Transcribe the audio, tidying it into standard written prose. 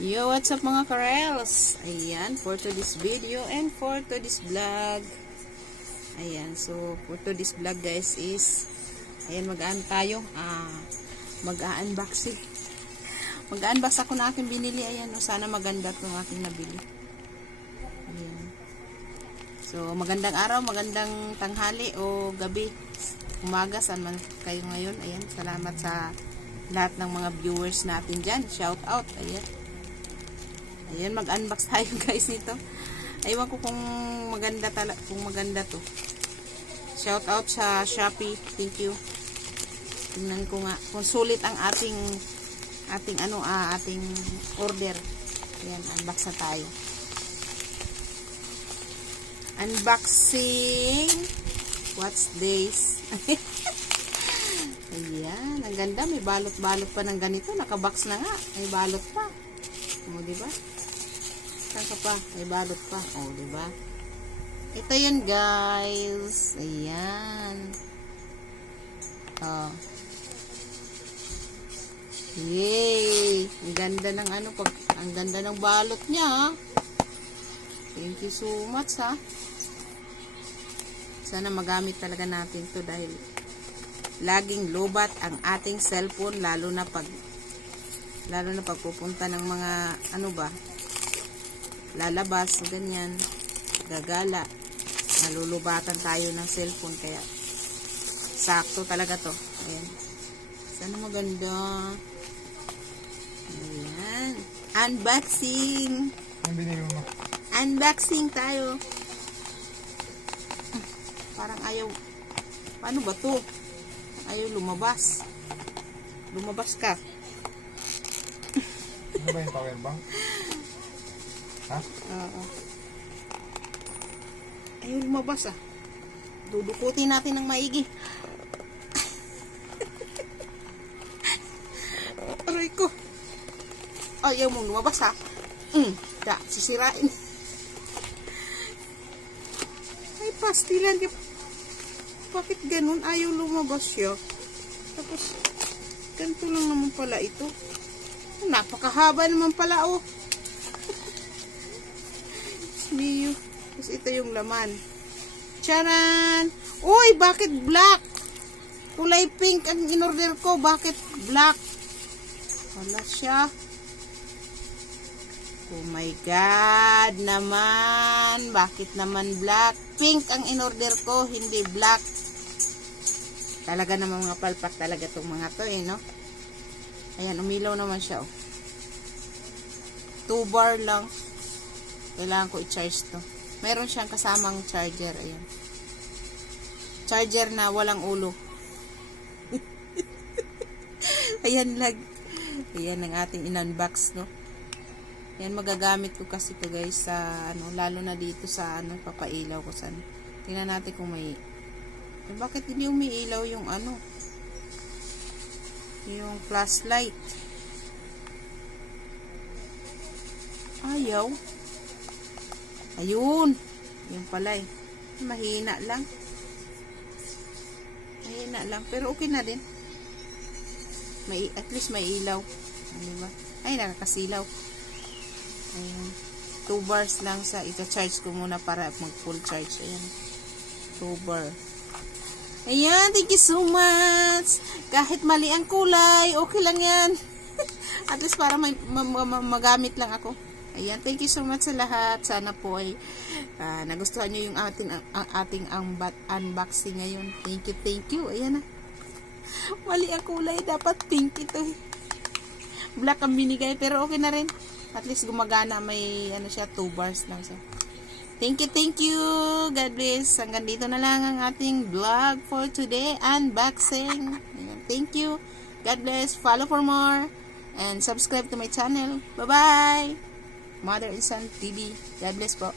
Yo, what's up mga karels? Ayan, for today's video and for today's vlog. Ayan, so for today's vlog guys is, ayan, mag-aan tayo. Mag-unboxing. Mag-unbox ako na aking binili. Ayan, sana maganda itong aking nabili. Ayan. So, magandang araw, magandang tanghali o gabi, umaga, saan man kayo ngayon. Ayan, salamat sa lahat ng mga viewers natin dyan. Shout out. Ayan. Ayan, mag-unbox tayo guys nito. Aywan ko kung maganda to. Shout out sa Shopee. Thank you. Tingnan ko nga kung sulit ang ating order. Ayan, unbox na tayo. Unboxing. What's this? Ayan, ang ganda. May balot-balot pa ng ganito. Nakabox na nga. May balot pa. O, diba? Saan ka pa? May balot pa. O, diba? Ito yun, guys. Ayan. O. Yay! Ang ganda ng ang ganda ng balot niya. Thank you so much, ha. Sana magamit talaga natin to dahil laging lobat ang ating cellphone, lalo na pag pupunta ng mga lalabas, ganyan, gagala, malulubatan tayo ng cellphone, kaya sakto talaga to. Ayan, sana maganda. Ayan, unboxing. Ang binili mo? Unboxing tayo. Parang ayaw, paano ba to? Ayaw lumabas. Lumabas ka. Ano ba yung power bank? Ha? Oo. Ayaw lumabas, ah. Dudukutin natin ng maigi. Aray ko. Ayaw mong lumabas, ha? Sisirain. Ay, pastilan. Bakit ganun? Ayaw lumabas siya. Tapos, ganito lang naman pala ito. Napakahaba naman pala, oh. Smiyo. Tapos ito yung laman. Charan! Uy, bakit black? Kulay pink ang in-order ko. Bakit black? Wala siya. Oh my God naman. Bakit naman black? Pink ang in-order ko, hindi black. Talaga naman mga palpak talaga itong mga to, eh, no? Ayan, umilaw naman siya, oh. 2 bar lang. Kailangan ko i-charge to. Meron siyang kasamang charger, ayan. Charger na walang ulo. Ayan lang. Ayan ang ating in-unbox, no? Ayan, magagamit ko kasi to guys sa, lalo na dito sa, papailaw ko sa, tingnan natin kung may, bakit hindi umiilaw yung, yung flashlight. Ayaw. Ayun. Yung pala, eh. Mahina lang. Mahina lang. Pero okay na din. At least may ilaw. Diba? Ay, nakakasilaw. Ayan. 2 bars lang sa ita-charge ko muna para mag full charge. Ayan. 2 bar. Ayan, thank you so much. Kahit mali ang kulay, okay lang yan. At least para magamit lang ako. Ayan, thank you so much sa lahat. Sana po ay nagustuhan nyo yung ating unboxing ngayon. Thank you. Ayan na. Mali ang kulay, dapat pink ito. Black ang binigay, pero okay na rin. At least gumagana, may siya, 2 bars lang siya. Thank you. God bless. Hanggang dito na lang ang ating vlog for today. Unboxing. Thank you. God bless. Follow for more. And subscribe to my channel. Bye-bye. Mother and Son TV. God bless po.